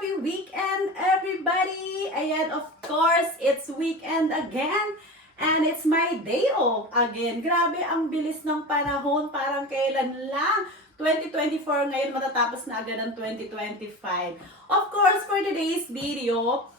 Happy weekend, everybody! Ayan, of course, it's weekend again. And it's my day off again. Grabe, ang bilis ng panahon. Parang kailan lang. 2024 ngayon, matatapos na agad ang 2025. Of course, for today's video,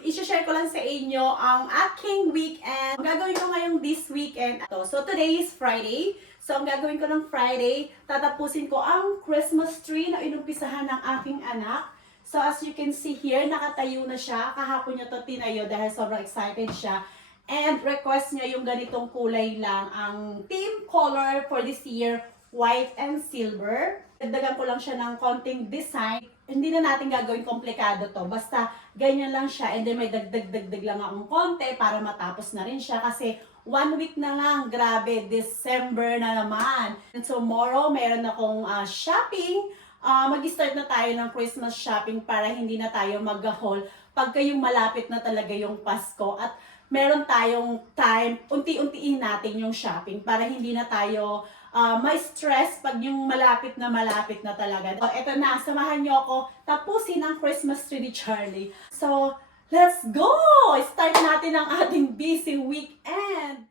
i-share ko lang sa inyo ang aking weekend. Ang gagawin ko ngayong this weekend. So, today is Friday. So, ang gagawin ko ng Friday, tatapusin ko ang Christmas tree na inumpisahan ng aking anak. So, as you can see here, nakatayo na siya. Kahapon niya to tinayo dahil sobrang excited siya. And request niya yung ganitong kulay lang. Ang theme color for this year, white and silver. Dagdagan ko lang siya ng konting design. Hindi na natin gagawin komplikado to. Basta ganyan lang siya. And then may dagdag lang akong konti para matapos na rin siya. Kasi 1 week na lang. Grabe, December na naman. And tomorrow, meron akong shopping. Mag-start na tayo ng Christmas shopping para hindi na tayo mag-haul pagka yung malapit na talaga yung Pasko. At meron tayong time, unti-untiin natin yung shopping para hindi na tayo may stress pag yung malapit na talaga. So, eto na, samahan nyo ako tapusin ang Christmas tree ni Charlie. So, let's go! Start natin ang ating busy weekend!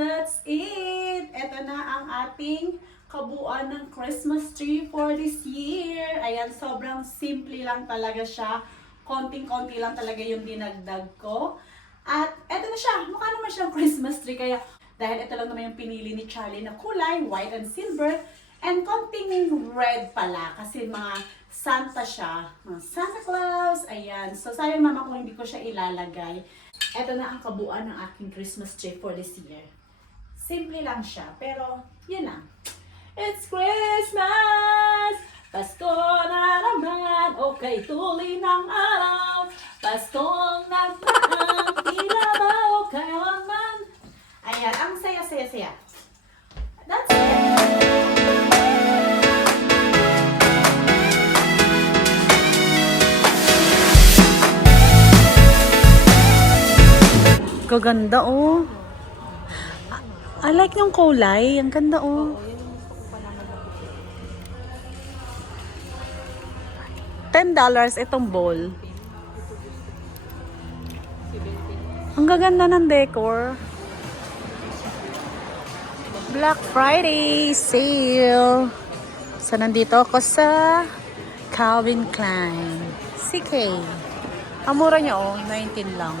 That's it! Ito na ang ating kabuuan ng Christmas tree for this year. Ayan, sobrang simple lang talaga siya. Konting-konti lang talaga yung dinagdag ko. At ito na siya. Mukha naman siyang Christmas tree. Kaya dahil ito lang naman yung pinili ni Charlie na kulay, white and silver. And konting red pala. Kasi mga Santa siya. Mga Santa Claus. Ayan. So sayang mama kung hindi ko siya ilalagay. Ito na ang kabuuan ng aking Christmas tree for this year. Simple lang siya, pero yun na. It's Christmas! Pasko na naman, okay, tuloy ng araw. Paskong nagmaan, tila ba o kailanman. Ayan, ang saya-saya-saya. That's it! Kaganda oh. I like yung kulay. Ang ganda oh. $10 itong bowl. Ang gaganda ng decor. Black Friday sale. So, nandito ako sa Calvin Klein. CK. Ang mura niya oh, 19 lang.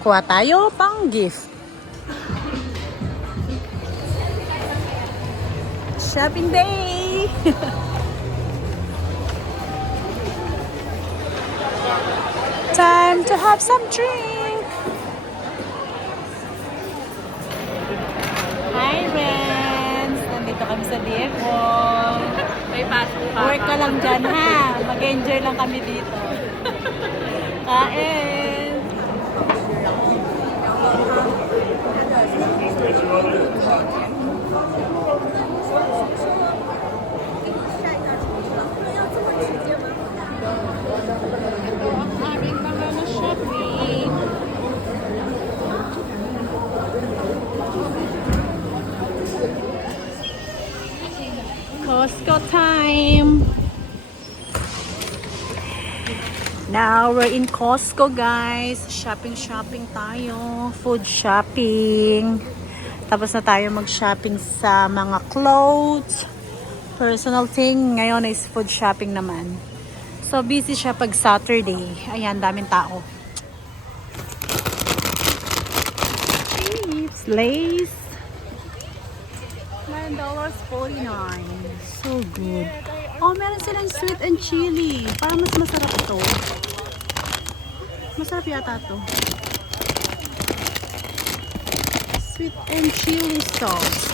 Kuha tayo pang gift. Shopping day! Time to have some drink! Hi, friends! Nandito kami sa Diego. May pasok pa. Work ka lang dyan, ha? Mag-enjoy lang kami dito. Kain! Ito ang aming mga na-shopping. Costco time! Now, we're in Costco, guys. Shopping tayo. Food shopping. Tapos na tayo mag-shopping sa mga clothes. Personal thing. Ngayon is food shopping naman. So, busy siya pag Saturday. Ayan, daming tao. Chips, Lays. $9.49. So good. Oh, meron silang sweet and chili. Parang mas masarap ito. Masarap yata ito. Sweet and chili sauce.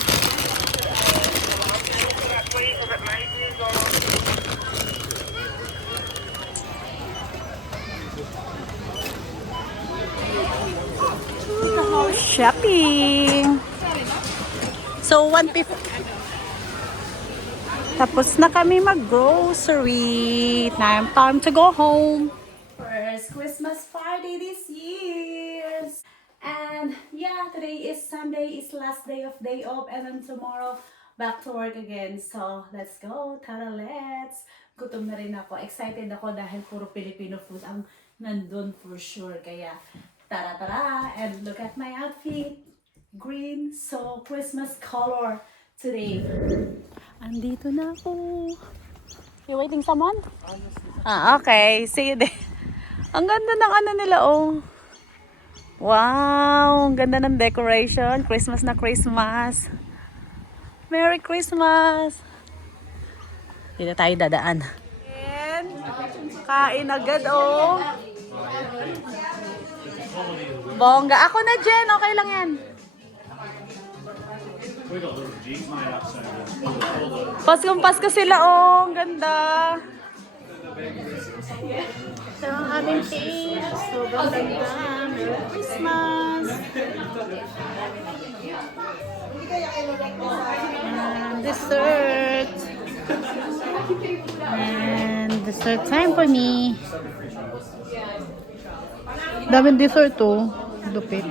Shopping. So, 150. Tapos na kami mag-grocery. Time to go home. First Christmas party this year. And yeah, today is Sunday. It's last day off. And then tomorrow, back to work again. So, let's go. Tara, let's. Gutom na rin ako. Excited ako dahil puro Filipino food ang nandun for sure. Kaya, tara. And look at my outfit. Green. So, Christmas color today. Andito na ako. You waiting someone? Okay. See you there. Ang ganda ng ano nila, oh. Wow. Ang ganda ng decoration. Christmas na Christmas. Merry Christmas. Dito tayo dadaan. And, kain agad, oh. Bongga. Ako na, Jen. Okay lang yan. Paskong-pasko sila, oh. Ang ganda. So, ang aming fish. Sobrang ganda. Merry Christmas. And dessert. And dessert time for me. Daming dessert, oh. Lupit.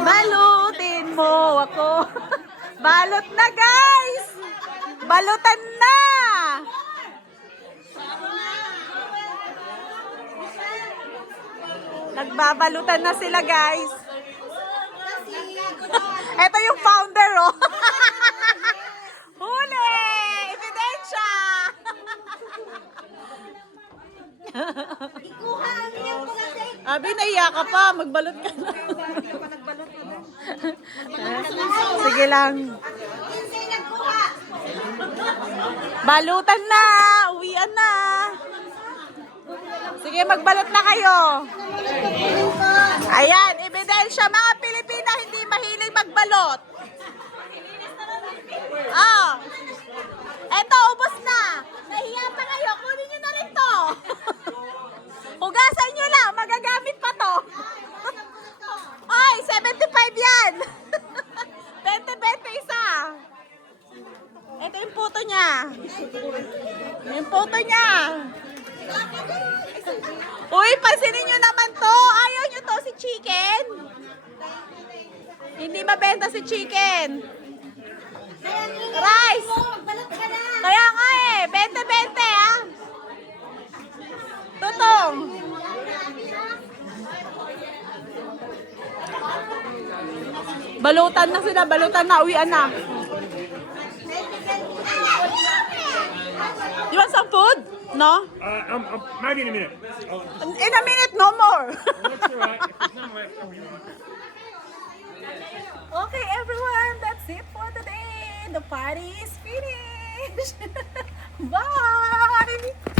Balutin mo ako. Balot na, guys! Balutan na! Nagbabalutan na sila, guys. Ito yung founder, oh. Huli! Ebidensya! Abi, naiya ka pa. Magbalot ka na. Sige lang. Balutan na! Uwian na! Sige, magbalot na kayo. Ayan, ebidensya. Mga Pilipina hindi mahilig magbalot. Ah. Eto, ubos na. Nahiya pa kayo. Kunin nyo na rin to. Hugasan nyo lang. Magagamit pa to. Ay, 75 yan. 20 isa. Ito yung puto niya. Yung puto niya. Uy, pansinin nyo naman to. Ayaw nyo to si chicken. Hindi mabenta si chicken. Rice. Kaya nga eh, 20-20 ah. Tutong. Balutan na sila, balutan na, uwian na. You want some food? No? Maybe in a minute. In a minute, no more. That's all right. If there's none left, I'll give you one. Okay, everyone, that's it for today. The party is finished. Bye.